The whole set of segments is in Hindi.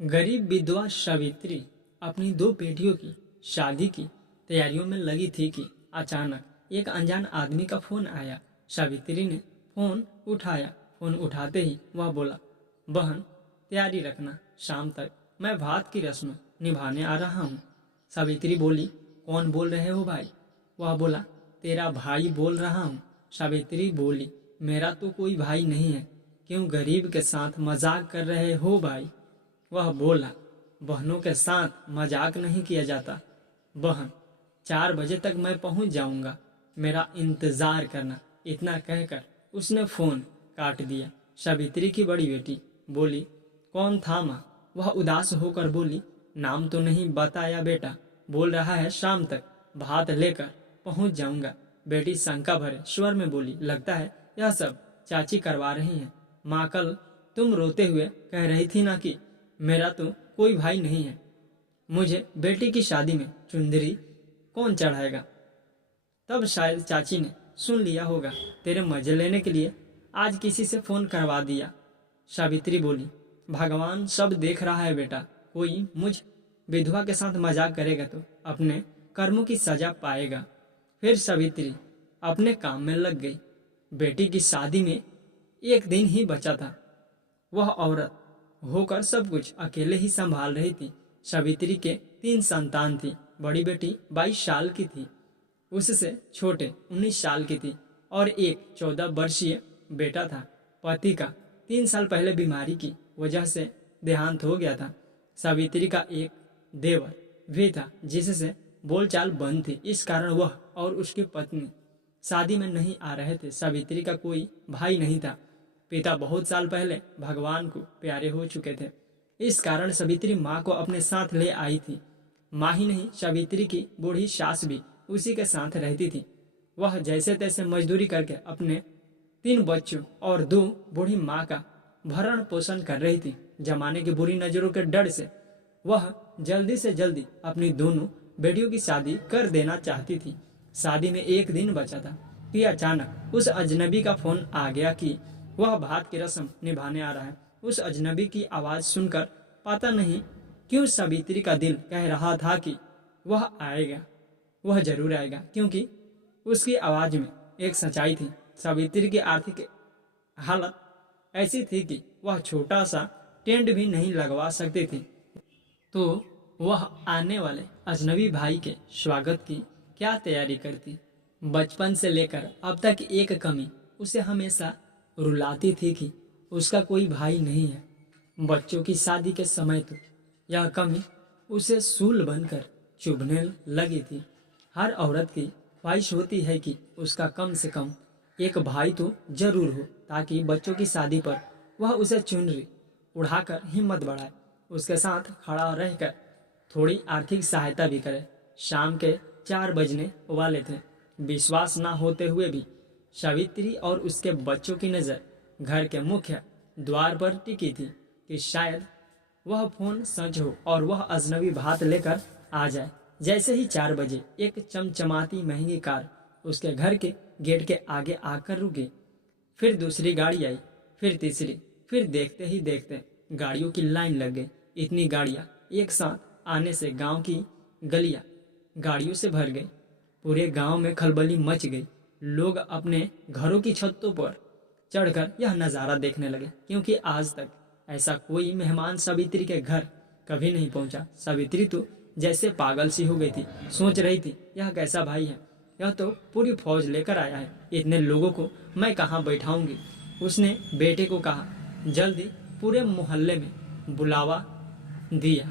गरीब विधवा सावित्री अपनी दो बेटियों की शादी की तैयारियों में लगी थी कि अचानक एक अनजान आदमी का फोन आया। सावित्री ने फोन उठाया। फोन उठाते ही वह बोला, बहन तैयारी रखना, शाम तक मैं भात की रस्म निभाने आ रहा हूँ। सावित्री बोली, कौन बोल रहे हो भाई? वह बोला, तेरा भाई बोल रहा हूँ। सावित्री बोली, मेरा तो कोई भाई नहीं है, क्यों गरीब के साथ मजाक कर रहे हो भाई? वह बोला, बहनों के साथ मजाक नहीं किया जाता। बहन 4 बजे तक मैं पहुंच जाऊंगा, मेरा इंतजार करना। इतना कहकर उसने फोन काट दिया। सावित्री की बड़ी बेटी बोली, कौन था माँ? वह उदास होकर बोली, नाम तो नहीं बताया बेटा, बोल रहा है शाम तक भात लेकर पहुंच जाऊंगा। बेटी शंका भरे स्वर में बोली, लगता है यह सब चाची करवा रही हैं। माँ कल तुम रोते हुए कह रही थी ना कि मेरा तो कोई भाई नहीं है, मुझे बेटी की शादी में चुंदरी कौन चढ़ाएगा? तब शायद चाची ने सुन लिया होगा, तेरे मजे लेने के लिए आज किसी से फोन करवा दिया। सावित्री बोली, भगवान सब देख रहा है बेटा, कोई मुझ विधवा के साथ मजाक करेगा तो अपने कर्मों की सजा पाएगा। फिर सावित्री अपने काम में लग गई। बेटी की शादी में एक दिन ही बचा था। वह औरत होकर सब कुछ अकेले ही संभाल रही थी। सावित्री के 3 संतान थी। बड़ी बेटी 22 साल की थी, उससे छोटे 19 साल की थी और एक 14 वर्षीय बेटा था। पति का 3 साल पहले बीमारी की वजह से देहांत हो गया था। सावित्री का एक देवर भी था जिससे बोलचाल बंद थी, इस कारण वह और उसकी पत्नी शादी में नहीं आ रहे थे। सावित्री का कोई भाई नहीं था। पिता बहुत साल पहले भगवान को प्यारे हो चुके थे, इस कारण सावित्री माँ को अपने साथ ले आई थी। माँ ही नहीं, सावित्री की बूढ़ी सास भी उसी के साथ रहती थी। वह जैसे तैसे मजदूरी करके अपने 3 बच्चों और 2 बूढ़ी माँ का भरण पोषण कर रही थी। जमाने की बुरी नजरों के डर से वह जल्दी से जल्दी अपनी दोनों बेटियों की शादी कर देना चाहती थी। शादी में एक दिन बचा था कि अचानक उस अजनबी का फोन आ गया कि वह भात की रस्म निभाने आ रहा है। उस अजनबी की आवाज सुनकर पता नहीं क्यों सावित्री का दिल कह रहा था कि वह आएगा, वह जरूर आएगा, क्योंकि उसकी आवाज में एक सच्चाई थी। सावित्री की आर्थिक हालत ऐसी थी कि वह छोटा सा टेंट भी नहीं लगवा सकती थी, तो वह आने वाले अजनबी भाई के स्वागत की क्या तैयारी करती। बचपन से लेकर अब तक एक कमी उसे हमेशा रुलाती थी कि उसका कोई भाई नहीं है। बच्चों की शादी के समय तो यह कमी उसे सूल बनकर चुभने लगी थी। हर औरत की ख्वाहिश होती है कि उसका कम से कम एक भाई तो जरूर हो, ताकि बच्चों की शादी पर वह उसे चुनरी उड़ाकर हिम्मत बढ़ाए, उसके साथ खड़ा रहकर थोड़ी आर्थिक सहायता भी करे। शाम के 4 बजने वाले थे। विश्वास ना होते हुए भी सावित्री और उसके बच्चों की नज़र घर के मुख्य द्वार पर टिकी थी कि शायद वह फोन सच हो और वह अजनबी भात लेकर आ जाए। जैसे ही 4 बजे एक चमचमाती महंगी कार उसके घर के गेट के आगे आकर रुकी। फिर दूसरी गाड़ी आई, फिर तीसरी, फिर देखते ही देखते गाड़ियों की लाइन लग गई। इतनी गाड़ियां एक साथ आने से गांव की गलियां गाड़ियों से भर गई। पूरे गांव में खलबली मच गई। लोग अपने घरों की छतों पर चढ़कर यह नज़ारा देखने लगे, क्योंकि आज तक ऐसा कोई मेहमान सावित्री के घर कभी नहीं पहुंचा। सावित्री तो जैसे पागल सी हो गई थी। सोच रही थी, यह कैसा भाई है, यह तो पूरी फौज लेकर आया है, इतने लोगों को मैं कहाँ बैठाऊंगी। उसने बेटे को कहा, जल्दी पूरे मोहल्ले में बुलावा दिया,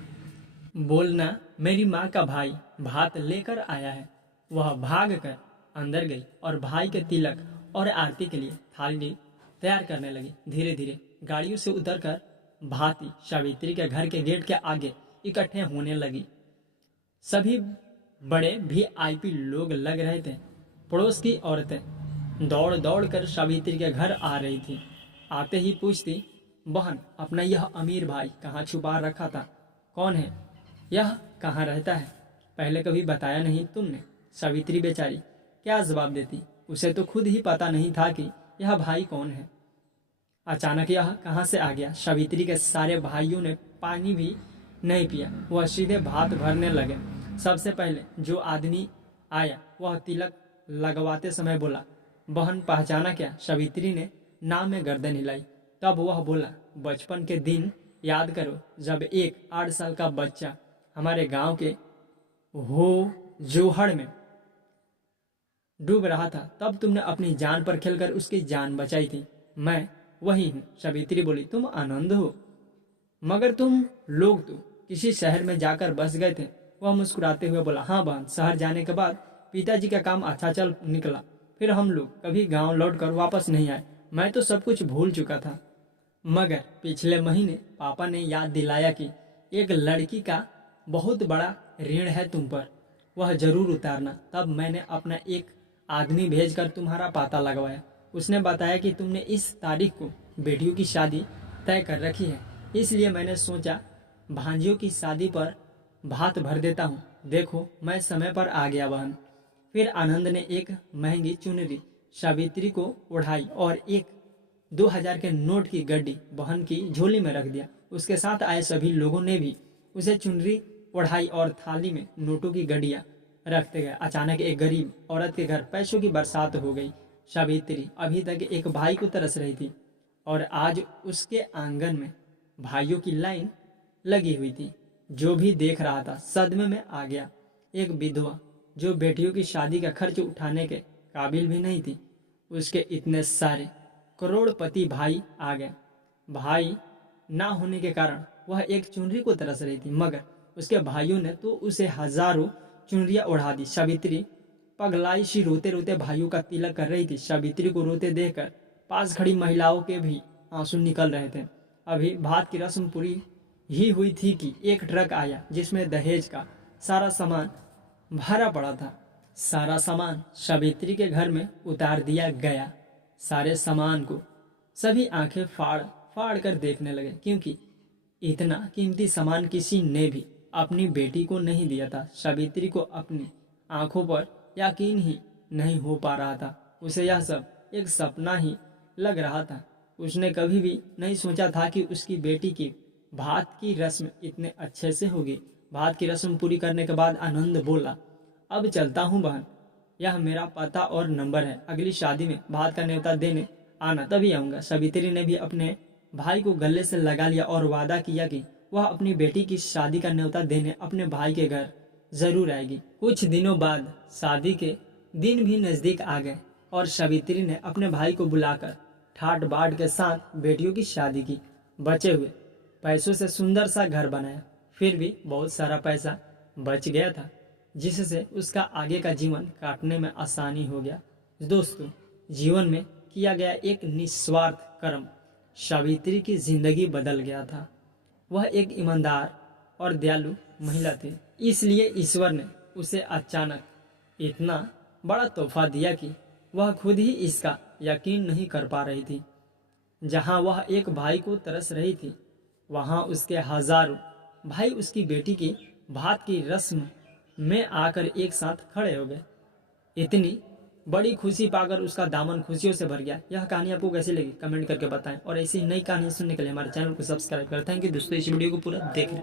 बोलना मेरी माँ का भाई भात लेकर आया है। वह भाग कर अंदर गई और भाई के तिलक और आरती के लिए थाली तैयार करने लगी। धीरे धीरे गाड़ियों से उतरकर भाती सावित्री के घर के गेट के आगे इकट्ठे होने लगी। सभी बड़े VIP लोग लग रहे थे। पड़ोस की औरतें दौड़ दौड़ कर सावित्री के घर आ रही थी। आते ही पूछती, बहन अपना यह अमीर भाई कहाँ छुपा रखा था? कौन है यह, कहाँ रहता है? पहले कभी बताया नहीं तुमने? सावित्री बेचारी क्या जवाब देती? उसे तो खुद ही पता नहीं था कि यह भाई कौन है। अचानक यह कहाँ से आ गया? सावित्री के सारे भाइयों ने पानी भी नहीं पिया, वह सीधे भात भरने लगे। सबसे पहले जो आदमी आया वह तिलक लगवाते समय बोला, बहन पहचाना क्या? सावित्री ने नाम में गर्दन हिलाई। तब वह बोला, बचपन के दिन याद करो, जब एक 8 साल का बच्चा हमारे गांव के हो जोहड़ में डूब रहा था, तब तुमने अपनी जान पर खेलकर उसकी जान बचाई थी। मैं वही हूँ। सावित्री बोली, तुम आनंद हो, मगर तुम लोग तो किसी शहर में जाकर बस गए थे। वह मुस्कुराते हुए बोला, हाँ बहन, शहर जाने के बाद पिताजी का काम अच्छा चल निकला, फिर हम लोग कभी गांव लौटकर वापस नहीं आए। मैं तो सब कुछ भूल चुका था, मगर पिछले महीने पापा ने याद दिलाया कि एक लड़की का बहुत बड़ा ऋण है तुम पर, वह जरूर उतारना। तब मैंने अपना एक आदमी भेजकर तुम्हारा पता लगवाया। उसने बताया कि तुमने इस तारीख को बेटियों की शादी तय कर रखी है, इसलिए मैंने सोचा भांजियों की शादी पर भात भर देता हूँ। देखो मैं समय पर आ गया बहन। फिर आनंद ने एक महंगी चुनरी सावित्री को ओढ़ाई और एक 2000 के नोट की गड्डी बहन की झोली में रख दिया। उसके साथ आए सभी लोगों ने भी उसे चुनरी ओढ़ाई और थाली में नोटों की गड्डियां रखते गए। अचानक एक गरीब औरत के घर पैसों की बरसात हो गई। सावित्री अभी तक एक भाई को तरस रही थी और आज उसके आंगन में भाइयों की लाइन लगी हुई थी। जो भी देख रहा था सदमे में आ गया। एक विधवा जो बेटियों की शादी का खर्च उठाने के काबिल भी नहीं थी, उसके इतने सारे करोड़पति भाई आ गए। भाई ना होने के कारण वह एक चुनरी को तरस रही थी, मगर उसके भाइयों ने तो उसे हजारों चुनरियां उड़ा दी। सावित्री पगलाई सी रोते रोते भाइयों का तिलक कर रही थी। सावित्री को रोते देखकर पास खड़ी महिलाओं के भी आंसू निकल रहे थे। अभी भात की रस्म पूरी ही हुई थी कि एक ट्रक आया जिसमें दहेज का सारा सामान भरा पड़ा था। सारा सामान सावित्री के घर में उतार दिया गया। सारे सामान को सभी आंखें फाड़ फाड़ कर देखने लगे, क्योंकि इतना कीमती सामान किसी ने भी अपनी बेटी को नहीं दिया था। सावित्री को अपनी आंखों पर यकीन ही नहीं हो पा रहा था। उसे यह सब एक सपना ही लग रहा था। उसने कभी भी नहीं सोचा था कि उसकी बेटी की भात की रस्म इतने अच्छे से होगी। भात की रस्म पूरी करने के बाद आनंद बोला, अब चलता हूँ बहन, यह मेरा पता और नंबर है। अगली शादी में भात का न्योता देने आना, तभी आऊँगा। सावित्री ने भी अपने भाई को गले से लगा लिया और वादा किया कि वह अपनी बेटी की शादी का न्योता देने अपने भाई के घर जरूर आएगी। कुछ दिनों बाद शादी के दिन भी नजदीक आ गए और सावित्री ने अपने भाई को बुलाकर ठाट बाट के साथ बेटियों की शादी की। बचे हुए पैसों से सुंदर सा घर बनाया। फिर भी बहुत सारा पैसा बच गया था, जिससे उसका आगे का जीवन काटने में आसानी हो गया। दोस्तों, जीवन में किया गया एक निस्वार्थ कर्म सावित्री की जिंदगी बदल गया था। वह एक ईमानदार और दयालु महिला थी, इसलिए ईश्वर ने उसे अचानक इतना बड़ा तोहफा दिया कि वह खुद ही इसका यकीन नहीं कर पा रही थी। जहां वह एक भाई को तरस रही थी, वहां उसके हजारों भाई उसकी बेटी की भात की रस्म में आकर एक साथ खड़े हो गए। इतनी बड़ी खुशी पाकर उसका दामन खुशियों से भर गया। यह कहानी आपको कैसी लगी कमेंट करके बताएं और ऐसी नई कहानी सुनने के लिए हमारे चैनल को सब्सक्राइब करें। थैंक यू दोस्तों, इस वीडियो को पूरा देखें।